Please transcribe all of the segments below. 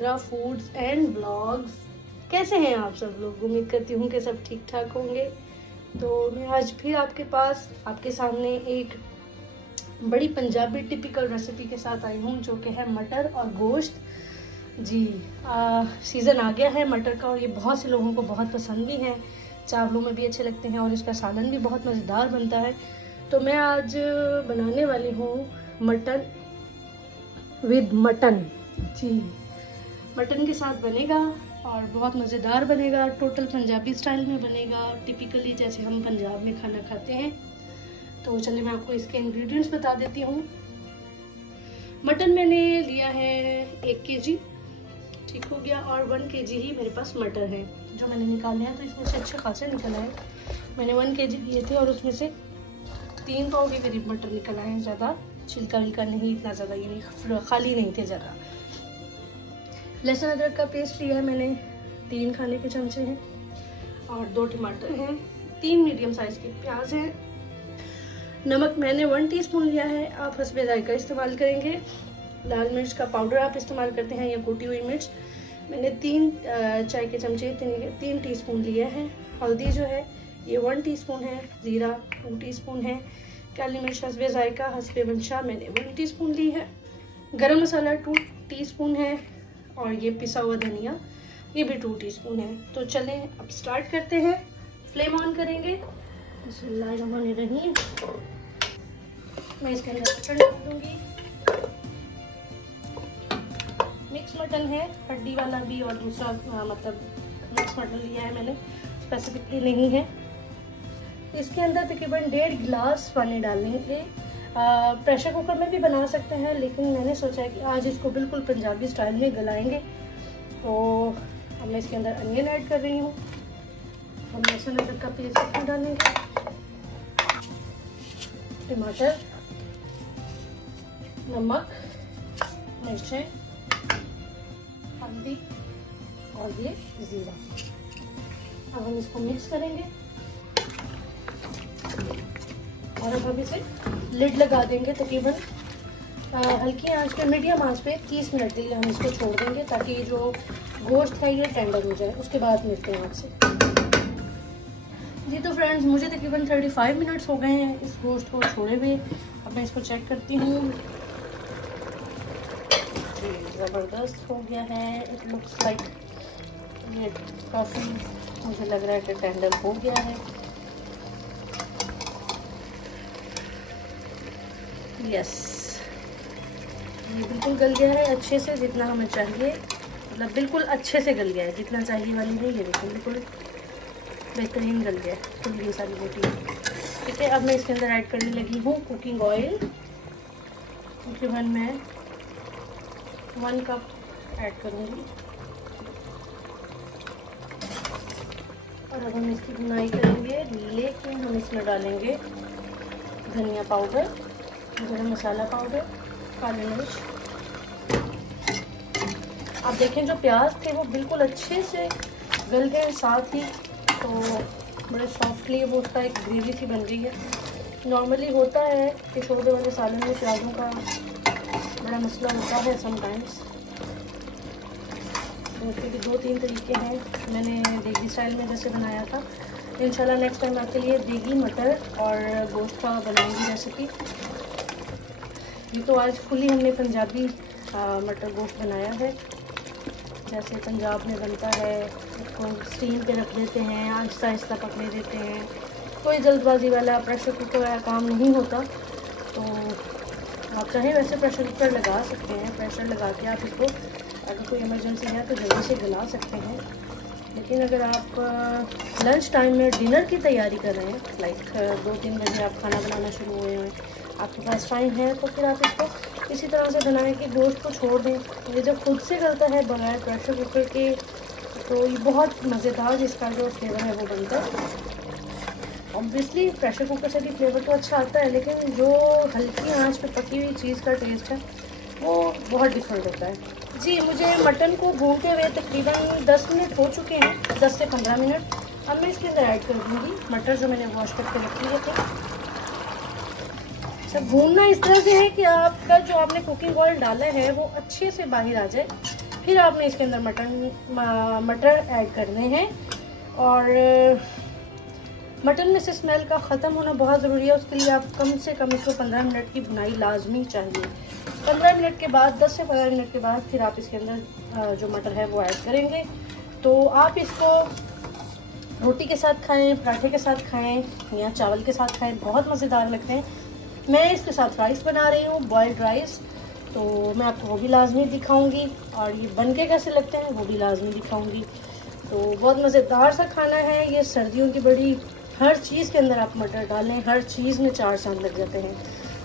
जिद्रा foods and blogs. कैसे हैं आप सब लोग? उम्मीद करती हूँ कि सब ठीक ठाक होंगे। तो मैं आज भी आपके पास आपके सामने एक बड़ी पंजाबी टिपिकल रेसिपी के साथ आई हूँ, जो कि है मटर और गोश्त। जी सीज़न आ गया है मटर का और ये बहुत से लोगों को बहुत पसंद भी है, चावलों में भी अच्छे लगते हैं और इसका सालन भी बहुत मज़ेदार बनता है। तो मैं आज बनाने वाली हूँ मटन विद मटन। जी मटन के साथ बनेगा और बहुत मज़ेदार बनेगा, टोटल पंजाबी स्टाइल में बनेगा, टिपिकली जैसे हम पंजाब में खाना खाते हैं। तो चलिए मैं आपको इसके इंग्रेडिएंट्स बता देती हूँ। मटन मैंने लिया है 1 kg, ठीक हो गया, और 1 kg ही मेरे पास मटर है जो मैंने निकाले हैं। तो इसमें से अच्छे खासे निकल आए। मैंने 1 kg लिए थे और उसमें से 3 पाव ही मेरी मटर निकल आए हैं, ज़्यादा छिलका विलका नहीं, इतना ज़्यादा ये नहीं, खाली नहीं थे ज़्यादा। लहसुन अदरक का पेस्ट लिया है मैंने 3 खाने के चमचे हैं, और 2 टमाटर हैं, 3 मीडियम साइज़ के प्याज हैं। नमक मैंने 1 टीस्पून लिया है, आप हस्बे जायका इस्तेमाल करेंगे। लाल मिर्च का पाउडर आप इस्तेमाल करते हैं या कुटी हुई मिर्च, मैंने 3 चाय के चमचे 3 टीस्पून लिए हैं। हल्दी जो है ये 1 टीस्पून है, ज़ीरा 2 टीस्पून है, काली मिर्च हस्बे जायका हस्बे मंशा मैंने 1 टीस्पून ली है। गरम मसाला 2 टीस्पून है, और ये पिसा हुआ धनिया ये भी 2 टीस्पून है। तो चलें अब स्टार्ट करते हैं। फ्लेम ऑन करेंगे। बिस्मिल्लाहिर्रहमानिर्रहीम। मैं इसके अंदर मटन डाल दूंगी। मिक्स मटन है, हड्डी वाला भी और दूसरा मतलब मिक्स मटन लिया है मैंने, स्पेसिफिकली नहीं है। इसके अंदर तकरीबन 1.5 गिलास पानी डालेंगे। प्रेशर कुकर में भी बना सकते हैं, लेकिन मैंने सोचा है कि आज इसको बिल्कुल पंजाबी स्टाइल में गलाएंगे। तो अब मैं इसके अंदर अनियन ऐड कर रही हूँ। हम लहसुन अदरक का पेस्ट डालेंगे, टमाटर, नमक, मिर्चें, हल्दी और ये जीरा। अब हम इसको मिक्स करेंगे और अब हम इसे लिड लगा देंगे। तकरीबन हल्की आंच पे, मीडियम आंच पे 30 मिनट के लिए हम इसको छोड़ देंगे, ताकि ये जो गोश्त है ये टेंडर हो जाए। उसके बाद मिलते हैं आपसे। जी तो फ्रेंड्स, मुझे तकरीबन 35 मिनट्स हो गए हैं इस गोश्त को छोड़े हुए। अब मैं इसको चेक करती हूँ। ज़बरदस्त हो गया है। इट लुक्स लाइक ये काफ़ी, मुझे लग रहा है कि टेंडर हो गया है। यस, ये बिल्कुल गल गया है अच्छे से, जितना हमें चाहिए, मतलब बिल्कुल अच्छे से गल गया है, जितना चाहिए वाली नहीं। ये देखो बिल्कुल बेहतरीन गल गया है, खुल गई सारी रोटी। ठीक है, अब मैं इसके अंदर ऐड करने लगी हूँ कुकिंग ऑयल। तकरीबन मैं 1 कप ऐड करूँगी, और अब हम इसकी भुनाई करेंगे। लेकिन हम इसमें डालेंगे धनिया पाउडर, गरम मसाला पाउडर, काली मिर्च। आप देखें जो प्याज थे वो बिल्कुल अच्छे से गल गए, साथ ही तो बड़े सॉफ्टली वो उसका एक ग्रेवी सी बन गई है। नॉर्मली होता है कि शोरबे वाले सालन में प्याज़ों का बड़ा मसला होता है समटाइम्स। उसके भी 2-3 तरीके हैं। मैंने देगी स्टाइल में जैसे बनाया था। इंशाल्लाह नेक्स्ट टाइम आपके लिए देगी मटर और गोश्त का बनाऊंगी रेसिपी। ये तो आज फुली हमने पंजाबी मटर गोश्त बनाया है, जैसे पंजाब में बनता है। इसको स्टीम पे रख देते हैं, आहिस्ता आहिस्ता पकने देते हैं। कोई जल्दबाजी वाला प्रेशर कुकर वाला काम नहीं होता। तो आप चाहें वैसे प्रेशर कुकर लगा सकते हैं, प्रेशर लगा के आप इसको, अगर कोई इमरजेंसी है तो जल्दी से गला सकते हैं। लेकिन अगर आप लंच टाइम में डिनर की तैयारी कर रहे हैं, लाइक 2-3 बजे आप खाना बनाना शुरू हुए हैं, आपके पास टाइम है, तो फिर आप इसको इसी तरह से बनाएं कि गोश्त को छोड़ दें। ये जब खुद से गलता है बगैर प्रेशर कुकर के, तो ये बहुत मज़ेदार इसका जो फ्लेवर है वो बनता है। ऑब्वियसली प्रेशर कुकर से भी फ्लेवर तो अच्छा आता है, लेकिन जो हल्की आंच पे पकी हुई चीज़ का टेस्ट है वो बहुत डिफरेंट होता है। जी मुझे मटन को भूनते हुए तकरीबन 10 मिनट हो चुके हैं, 10 से 15 मिनट। अब मैं इसके अंदर ऐड कर दूँगी मटर जो मैंने वॉश करके रख लिए थे। सब भूनना इस तरह से है कि आपका जो आपने कुकिंग ऑयल डाला है वो अच्छे से बाहर आ जाए, फिर आपने इसके अंदर मटर ऐड करने हैं और मटन में से स्मेल का ख़त्म होना बहुत ज़रूरी है। उसके लिए आप कम से कम इसको 15 मिनट की भुनाई लाजमी चाहिए। 15 मिनट के बाद 10 से 15 मिनट के बाद फिर आप इसके अंदर जो मटर है वो ऐड करेंगे। तो आप इसको रोटी के साथ खाएं, पराठे के साथ खाएं या चावल के साथ खाएं, बहुत मज़ेदार लगते हैं। मैं इसके साथ राइस बना रही हूँ, बॉइल्ड राइस, तो मैं आपको वो भी लाजमी दिखाऊंगी और ये बनके कैसे लगते हैं वो भी लाजमी दिखाऊंगी। तो बहुत मज़ेदार सा खाना है ये, सर्दियों की बड़ी। हर चीज़ के अंदर आप मटर डालें, हर चीज़ में 4 चांद लग जाते हैं,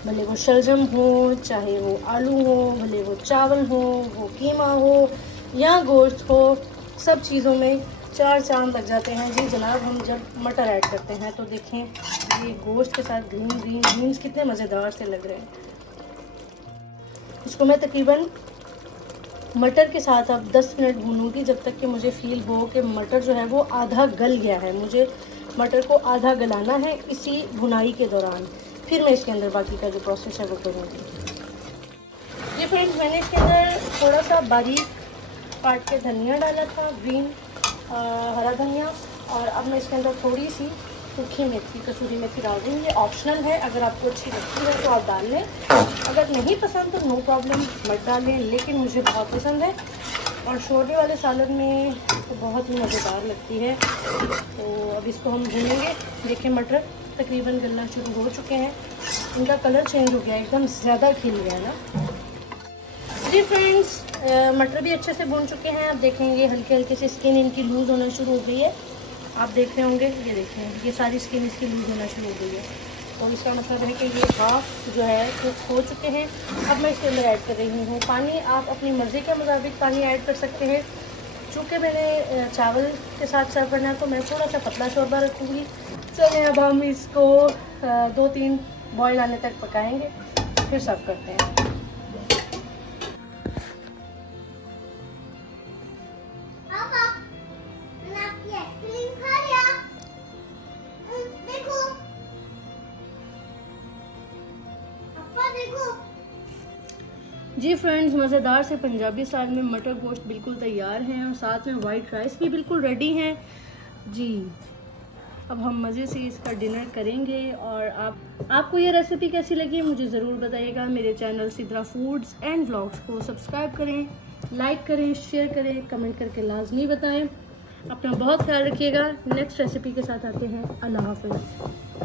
भले वो शलजम हो, चाहे वो आलू हो, भले वो चावल हो, वो कीमा हो या गोश्त हो, सब चीज़ों में 4 चांद लग जाते हैं। जी जनाब, हम जब मटर ऐड करते हैं तो देखें ये गोश्त के साथ ग्रीन ग्रीन ग्रीन्स कितने मज़ेदार से लग रहे हैं। इसको मैं तकरीबन मटर के साथ अब 10 मिनट भूनूंगी, जब तक कि मुझे फील हो कि मटर जो है वो आधा गल गया है। मुझे मटर को आधा गलाना है इसी भुनाई के दौरान, फिर मैं इसके अंदर बाकी का जो प्रोसेस है वो करूँगी। ये फ्रेंड्स, मैंने इसके अंदर थोड़ा सा बारीक काट के धनिया डाला था, ग्रीन हरा धनिया, और अब मैं इसके अंदर थोड़ी सी सूखी मेथी, कसूरी मेथी डाल रही हूँ। ये ऑप्शनल है, अगर आपको अच्छी लगती है तो आप डाल लें, अगर नहीं पसंद तो नो प्रॉब्लम मत डालें, लेकिन मुझे बहुत पसंद है और शोरबे वाले सालन में तो बहुत ही मज़ेदार लगती है। तो अब इसको हम भूनेंगे। देखिए मटर तकरीबन गलना शुरू हो चुके हैं, इनका कलर चेंज हो गया, एकदम ज़्यादा खिल गया ना। जी फ्रेंड्स, मटर भी अच्छे से भून चुके हैं। आप देखेंगे हल्के हल्के से स्किन इनकी लूज़ होना शुरू हो गई है, आप देख रहे होंगे, ये देखें ये सारी स्किन इसकी लूज़ होना शुरू हो गई है। तो इसका मतलब है कि ये हाफ जो है कुक हो चुके हैं। अब मैं इसके अंदर ऐड कर रही हूँ पानी। आप अपनी मर्ज़ी के मुताबिक पानी ऐड कर सकते हैं। चूँकि मैंने चावल के साथ सर्व करना है तो मैं थोड़ा सा पतला शोरबा रखूँगी। चलिए अब हम इसको 2-3 बॉयल आने तक पकाएंगे, फिर सर्व करते हैं। जी फ्रेंड्स, मज़ेदार से पंजाबी स्टाइल में मटर गोश्त बिल्कुल तैयार हैं और साथ में वाइट राइस भी बिल्कुल रेडी हैं। जी अब हम मज़े से इसका डिनर करेंगे। और आपको ये रेसिपी कैसी लगी मुझे ज़रूर बताइएगा। मेरे channel Sidra foods and vlogs को सब्सक्राइब करें, लाइक करें, शेयर करें, कमेंट करके लाजमी बताएं। अपना बहुत ख्याल रखिएगा। नेक्स्ट रेसिपी के साथ आते हैं। अल्लाह हाफ़िज़।